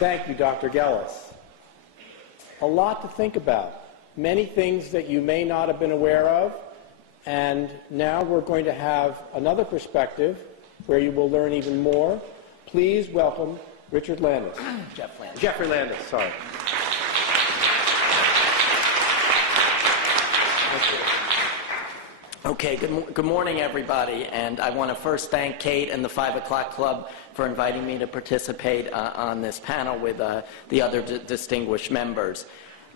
Thank you, Dr. Gellis. A lot to think about. Many things that you may not have been aware of, and now we're going to have another perspective where you will learn even more. Please welcome Richard Landes. Jeffrey Landes, sorry. Okay, good morning, everybody. And I want to first thank Kate and the 5 O'Clock Club for inviting me to participate on this panel with the other distinguished members.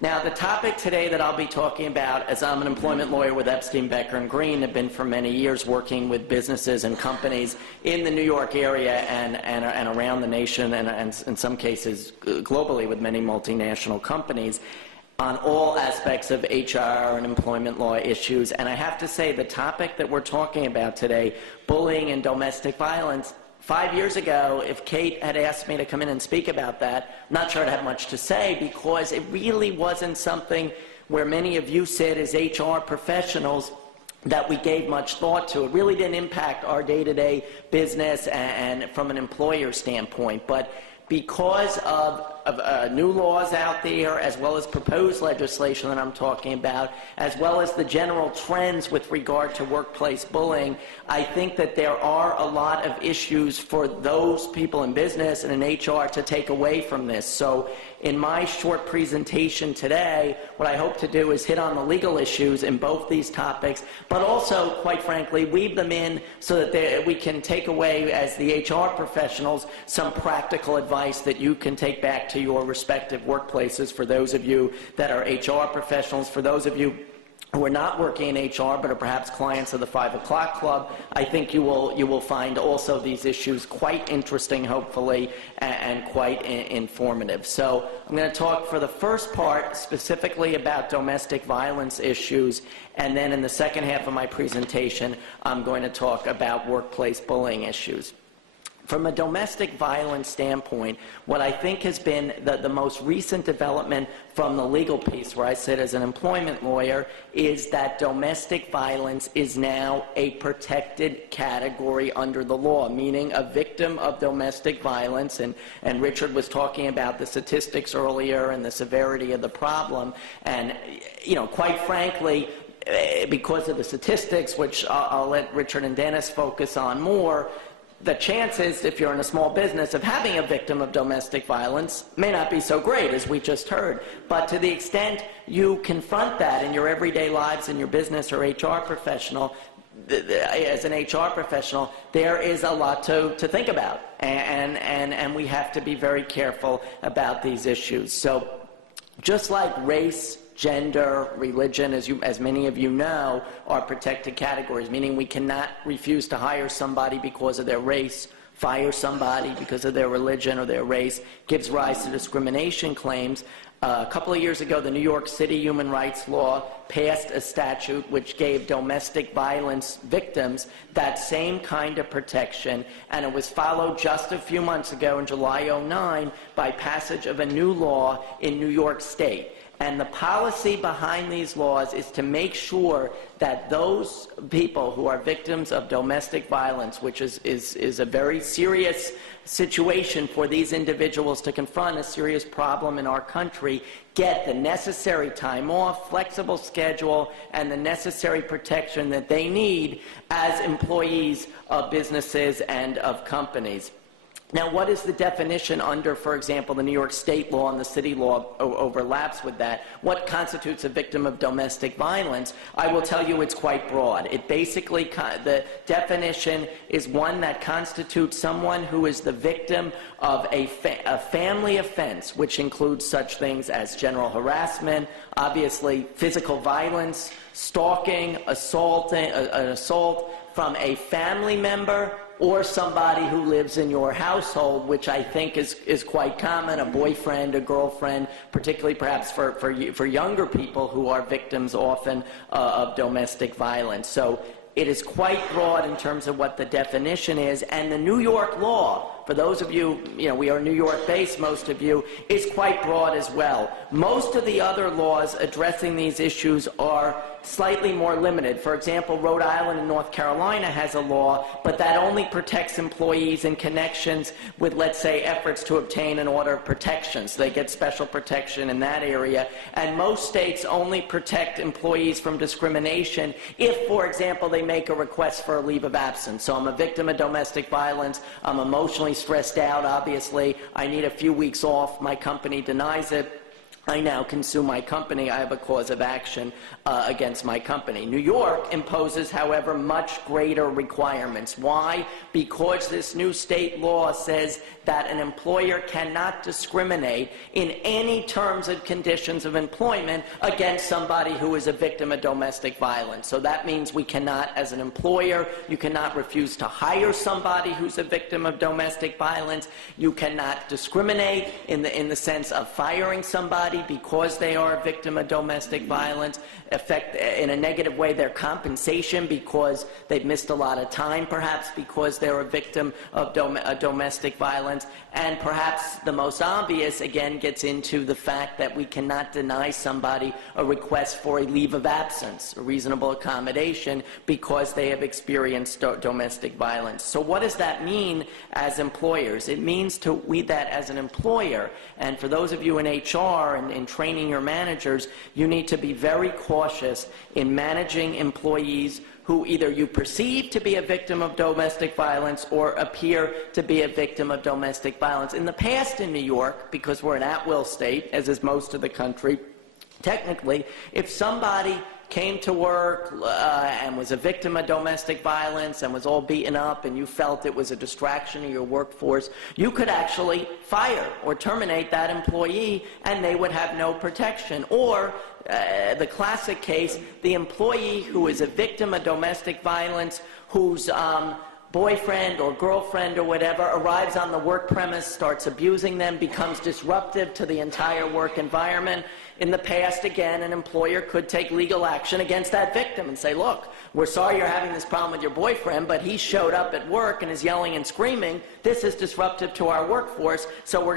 Now, the topic today that I'll be talking about, as I'm an employment lawyer with EpsteinBeckerGreen, have been for many years working with businesses and companies in the New York area and around the nation, and in some cases globally with many multinational companies, on all aspects of HR and employment law issues. And I have to say, the topic that we're talking about today, bullying and domestic violence, 5 years ago, if Kate had asked me to come in and speak about that, I'm not sure I'd have much to say, because it really wasn't something where many of you sit as HR professionals that we gave much thought to. It really didn't impact our day-to-day business and from an employer standpoint. But because of new laws out there, as well as proposed legislation that I'm talking about, as well as the general trends with regard to workplace bullying, I think that there are a lot of issues for those people in business and in HR to take away from this. So in my short presentation today, what I hope to do is hit on the legal issues in both these topics, but also, quite frankly, weave them in so that we can take away, as the HR professionals, some practical advice that you can take back to your respective workplaces. For those of you that are HR professionals, for those of you who are not working in HR but are perhaps clients of the 5 O'Clock Club, I think you will find also these issues quite interesting, hopefully, and quite informative. So I'm going to talk for the first part specifically about domestic violence issues, and then in the second half of my presentation I'm going to talk about workplace bullying issues. From a domestic violence standpoint, what I think has been the most recent development from the legal piece, where I sit as an employment lawyer, is that domestic violence is now a protected category under the law, meaning a victim of domestic violence, and Richard was talking about the statistics earlier and the severity of the problem, and, you know, quite frankly, because of the statistics, which I'll let Richard and Dennis focus on more, the chances, if you're in a small business, of having a victim of domestic violence may not be so great, as we just heard. But to the extent you confront that in your everyday lives in your business or HR professional, as an HR professional, there is a lot to think about. And we have to be very careful about these issues. So just like race, gender, religion, as many of you know, are protected categories, meaning we cannot refuse to hire somebody because of their race, fire somebody because of their religion or their race, gives rise to discrimination claims. A couple of years ago, the New York City human rights law passed a statute which gave domestic violence victims that same kind of protection, and it was followed just a few months ago in July '09 by passage of a new law in New York State. And the policy behind these laws is to make sure that those people who are victims of domestic violence, which is a very serious situation for these individuals to confront, a serious problem in our country, get the necessary time off, flexible schedule, and the necessary protection that they need as employees of businesses and of companies. Now, what is the definition under, for example, the New York State law, and the city law overlaps with that? What constitutes a victim of domestic violence? I will tell you it's quite broad. It basically, the definition is one that constitutes someone who is the victim of a family offense, which includes such things as general harassment, obviously physical violence, stalking, an assault from a family member or somebody who lives in your household, which I think is quite common, a boyfriend, a girlfriend, particularly perhaps for younger people who are victims often of domestic violence. So it is quite broad in terms of what the definition is, and the New York law, for those of you, we are New York-based, most of you, is quite broad as well. Most of the other laws addressing these issues are slightly more limited. For example, Rhode Island and North Carolina has a law, but that only protects employees in connections with, let's say, efforts to obtain an order of protection. So they get special protection in that area. And most states only protect employees from discrimination if, for example, they make a request for a leave of absence. So I'm a victim of domestic violence. I'm emotionally stressed out, obviously. I need a few weeks off. My company denies it. I now can sue my company. I have a cause of action against my company. New York imposes, however, much greater requirements. Why? Because this new state law says that an employer cannot discriminate in any terms and conditions of employment against somebody who is a victim of domestic violence. So that means we cannot, as an employer, you cannot refuse to hire somebody who's a victim of domestic violence. You cannot discriminate in the sense of firing somebody because they are a victim of domestic violence, affect in a negative way their compensation because they've missed a lot of time, perhaps because they're a victim of domestic violence. And perhaps the most obvious, again, gets into the fact that we cannot deny somebody a request for a leave of absence, a reasonable accommodation, because they have experienced domestic violence. So what does that mean as employers? It means that as an employer, and for those of you in HR and in training your managers, you need to be very cautious in managing employees who either you perceive to be a victim of domestic violence or appear to be a victim of domestic violence. In the past in New York, because we're an at-will state, as is most of the country, technically, if somebody came to work and was a victim of domestic violence and was all beaten up and you felt it was a distraction of your workforce, you could actually fire or terminate that employee and they would have no protection. Or the classic case, the employee who is a victim of domestic violence, whose boyfriend or girlfriend or whatever arrives on the work premise, starts abusing them, becomes disruptive to the entire work environment. In the past, again, an employer could take legal action against that victim and say, look, we're sorry you're having this problem with your boyfriend, but he showed up at work and is yelling and screaming. This is disruptive to our workforce, so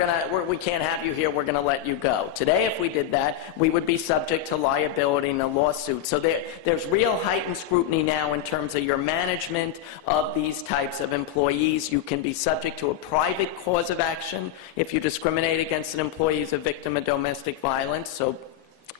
we can't have you here. We're going to let you go. Today, if we did that, we would be subject to liability in a lawsuit. So there's real heightened scrutiny now in terms of your management of these types of employees. You can be subject to a private cause of action if you discriminate against an employee who's a victim of domestic violence. So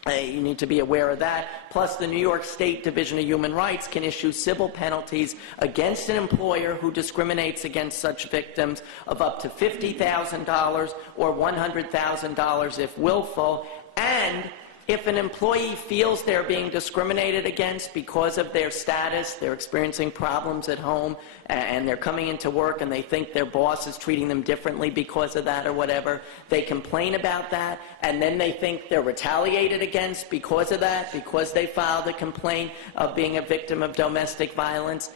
you need to be aware of that. Plus, the New York State Division of Human Rights can issue civil penalties against an employer who discriminates against such victims of up to $50,000 or $100,000 if willful. And if an employee feels they're being discriminated against because of their status, they're experiencing problems at home, and they're coming into work and they think their boss is treating them differently because of that or whatever, they complain about that, and then they think they're retaliated against because of that, because they filed a complaint of being a victim of domestic violence,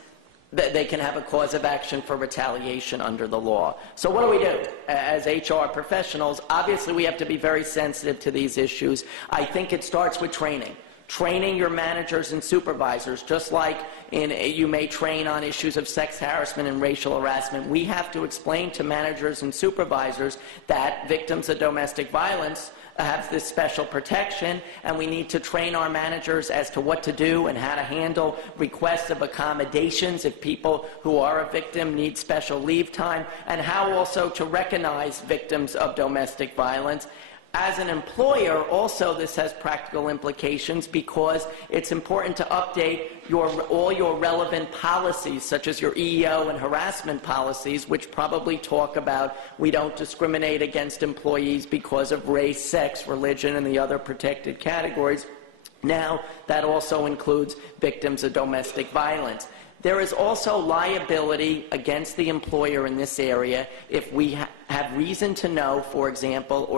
they can have a cause of action for retaliation under the law. So what do? As HR professionals, obviously we have to be very sensitive to these issues. I think it starts with training. Training your managers and supervisors, just like you may train on issues of sex harassment and racial harassment. We have to explain to managers and supervisors that victims of domestic violence have this special protection, and we need to train our managers as to what to do and how to handle requests of accommodations if people who are a victim need special leave time, and how also to recognize victims of domestic violence. As an employer, also this has practical implications because it's important to update all your relevant policies, such as your EEO and harassment policies, which probably talk about we don't discriminate against employees because of race, sex, religion, and the other protected categories. Now, that also includes victims of domestic violence. There is also liability against the employer in this area if we have reason to know, for example, or